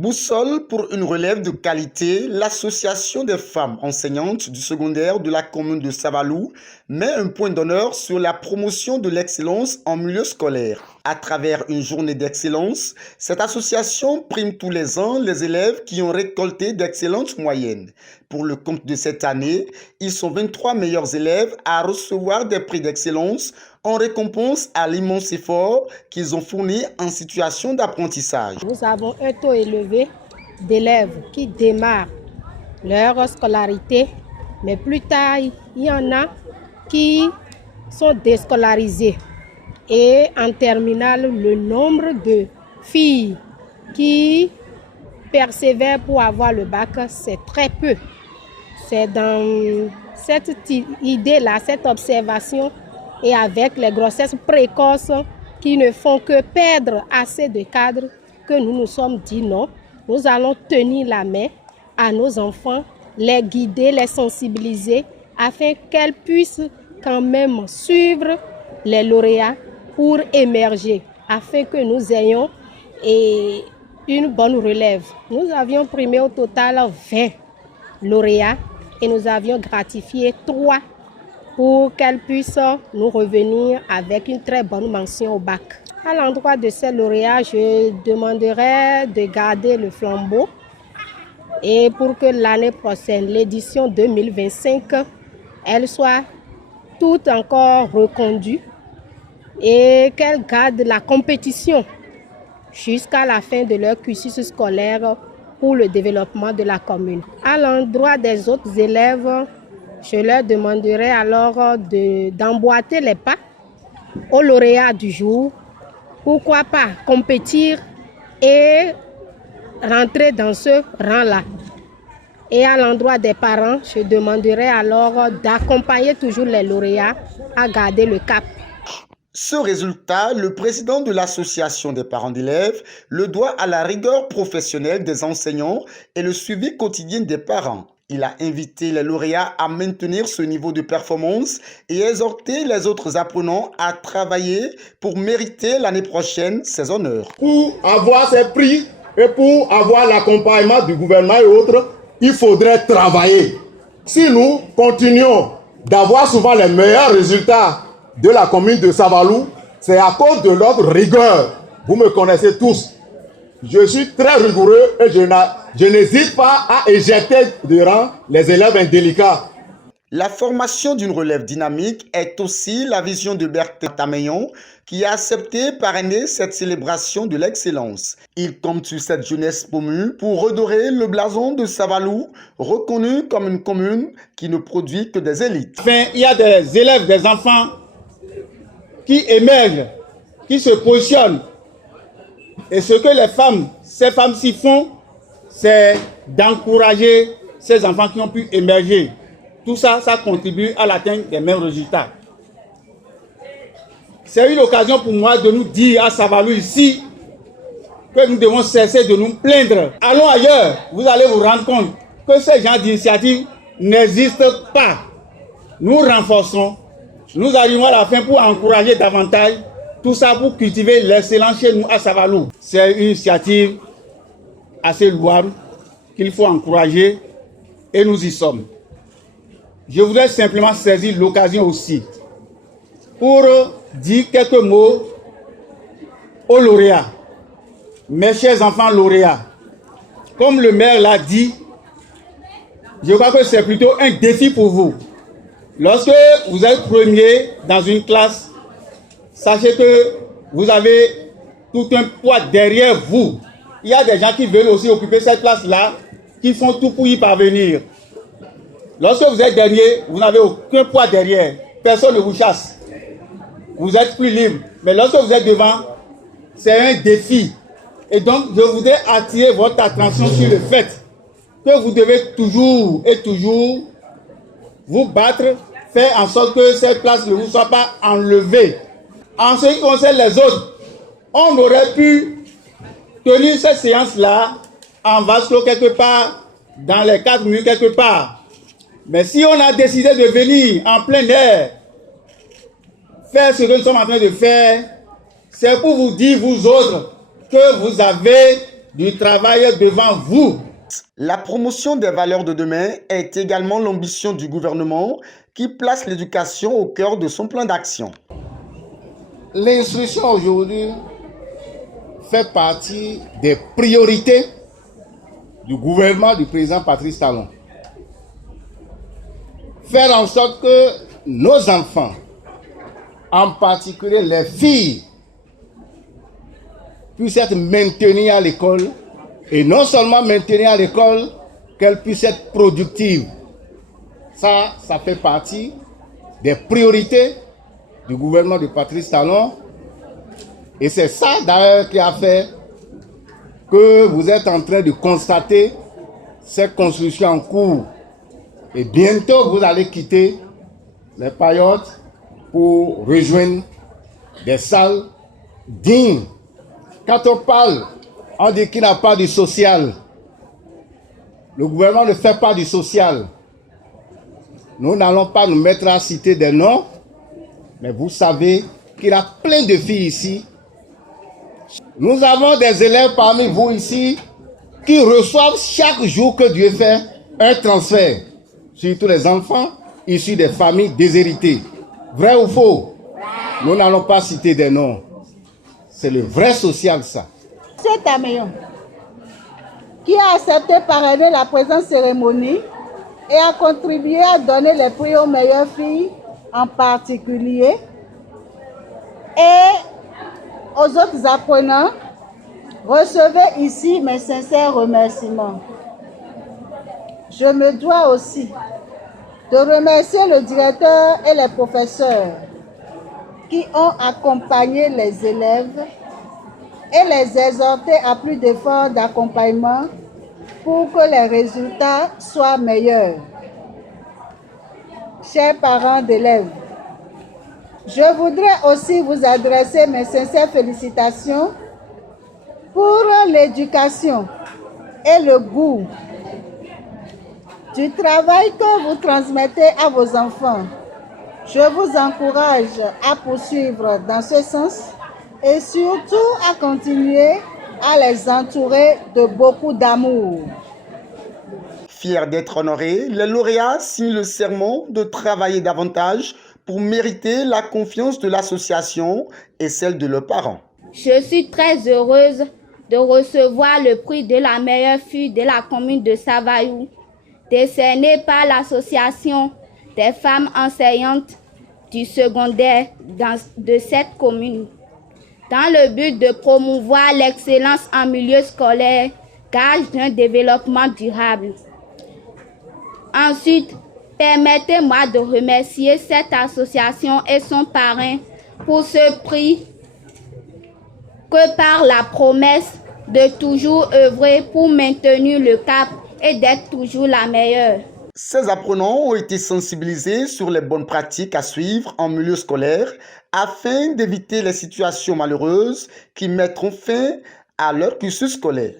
Boussole pour une relève de qualité, l'association des femmes enseignantes du secondaire de la commune de Savalou met un point d'honneur sur la promotion de l'excellence en milieu scolaire. À travers une journée d'excellence, cette association prime tous les ans les élèves qui ont récolté d'excellentes moyennes. Pour le compte de cette année, ils sont 23 meilleurs élèves à recevoir des prix d'excellence en récompense à l'immense effort qu'ils ont fourni en situation d'apprentissage. Nous avons un taux élevé d'élèves qui démarrent leur scolarité, mais plus tard, il y en a qui sont déscolarisés. Et en terminale, le nombre de filles qui persévèrent pour avoir le bac, c'est très peu. C'est dans cette idée-là, cette observation, et avec les grossesses précoces qui ne font que perdre assez de cadres, que nous nous sommes dit non, nous allons tenir la main à nos enfants, les guider, les sensibiliser, afin qu'elles puissent quand même suivre les lauréats pour émerger, afin que nous ayons une bonne relève. Nous avions primé au total 20 lauréats et nous avions gratifié 3 pour qu'elles puissent nous revenir avec une très bonne mention au bac. À l'endroit de ces lauréats, je demanderai de garder le flambeau et pour que l'année prochaine, l'édition 2025, elle soit toute encore reconduite et qu'elles gardent la compétition jusqu'à la fin de leur cursus scolaire pour le développement de la commune. À l'endroit des autres élèves, je leur demanderai alors d'emboîter les pas aux lauréats du jour. Pourquoi pas compétir et rentrer dans ce rang-là. Et à l'endroit des parents, je demanderai alors d'accompagner toujours les lauréats à garder le cap. Ce résultat, le président de l'association des parents d'élèves le doit à la rigueur professionnelle des enseignants et le suivi quotidien des parents. Il a invité les lauréats à maintenir ce niveau de performance et exhorté les autres apprenants à travailler pour mériter l'année prochaine ces honneurs. Pour avoir ces prix et pour avoir l'accompagnement du gouvernement et autres, il faudrait travailler. Si nous continuons d'avoir souvent les meilleurs résultats de la commune de Savalou, c'est à cause de notre rigueur. Vous me connaissez tous. Je suis très rigoureux et je n'hésite pas à éjecter de rang les élèves indélicats. La formation d'une relève dynamique est aussi la vision de Bertin Tameillon qui a accepté parrainer cette célébration de l'excellence. Il compte sur cette jeunesse promue pour redorer le blason de Savalou, reconnu comme une commune qui ne produit que des élites. Enfin, il y a des élèves, des enfants qui émergent, qui se positionnent. Et ce que ces femmes-ci font, c'est d'encourager ces enfants qui ont pu émerger. Tout ça, ça contribue à l'atteinte des mêmes résultats. C'est une occasion pour moi de nous dire à Savalou ici que nous devons cesser de nous plaindre. Allons ailleurs, vous allez vous rendre compte que ces genres d'initiatives n'existent pas. Nous renforçons, nous arrivons à la fin pour encourager davantage. Tout ça pour cultiver l'excellence chez nous à Savalou. C'est une initiative assez louable qu'il faut encourager et nous y sommes. Je voudrais simplement saisir l'occasion aussi pour dire quelques mots aux lauréats. Mes chers enfants lauréats, comme le maire l'a dit, je crois que c'est plutôt un défi pour vous. Lorsque vous êtes premier dans une classe, sachez que vous avez tout un poids derrière vous. Il y a des gens qui veulent aussi occuper cette place-là, qui font tout pour y parvenir. Lorsque vous êtes dernier, vous n'avez aucun poids derrière. Personne ne vous chasse. Vous êtes plus libre. Mais lorsque vous êtes devant, c'est un défi. Et donc, je voudrais attirer votre attention sur le fait que vous devez toujours et toujours vous battre, faire en sorte que cette place ne vous soit pas enlevée. En ce qui concerne les autres, on aurait pu tenir cette séance-là en vase clos quelque part, dans les 4 murs quelque part. Mais si on a décidé de venir en plein air, faire ce que nous sommes en train de faire, c'est pour vous dire, vous autres, que vous avez du travail devant vous. La promotion des valeurs de demain est également l'ambition du gouvernement qui place l'éducation au cœur de son plan d'action. L'instruction aujourd'hui fait partie des priorités du gouvernement du président Patrice Talon. Faire en sorte que nos enfants, en particulier les filles, puissent être maintenues à l'école, et non seulement maintenues à l'école, qu'elles puissent être productives. Ça fait partie des priorités du gouvernement de Patrice Talon. Et c'est ça d'ailleurs qui a fait que vous êtes en train de constater ces constructions en cours. Et bientôt, vous allez quitter les paillotes pour rejoindre des salles dignes. Quand on parle, on dit qu'il n'y a pas du social. Le gouvernement ne fait pas du social. Nous n'allons pas nous mettre à citer des noms, mais vous savez qu'il y a plein de filles ici. Nous avons des élèves parmi vous ici qui reçoivent chaque jour que Dieu fait un transfert, surtout les enfants issus des familles déshéritées. Vrai ou faux? Nous n'allons pas citer des noms. C'est le vrai social, ça. C'est Tameyon qui a accepté parrainer la présente cérémonie et a contribué à donner les prix aux meilleures filles en particulier et aux autres apprenants. Recevez ici mes sincères remerciements. Je me dois aussi de remercier le directeur et les professeurs qui ont accompagné les élèves et les exhorter à plus d'efforts d'accompagnement pour que les résultats soient meilleurs. Chers parents d'élèves, je voudrais aussi vous adresser mes sincères félicitations pour l'éducation et le goût du travail que vous transmettez à vos enfants. Je vous encourage à poursuivre dans ce sens et surtout à continuer à les entourer de beaucoup d'amour. Fiers d'être honorés, les lauréats signent le serment de travailler davantage pour mériter la confiance de l'association et celle de leurs parents. Je suis très heureuse de recevoir le prix de la meilleure fille de la commune de Savaou, décerné par l'association des femmes enseignantes du secondaire de cette commune, dans le but de promouvoir l'excellence en milieu scolaire, gage d'un développement durable. Ensuite, permettez-moi de remercier cette association et son parrain pour ce prix que par la promesse de toujours œuvrer pour maintenir le cap et d'être toujours la meilleure. Ces apprenants ont été sensibilisés sur les bonnes pratiques à suivre en milieu scolaire afin d'éviter les situations malheureuses qui mettront fin à leur cursus scolaire.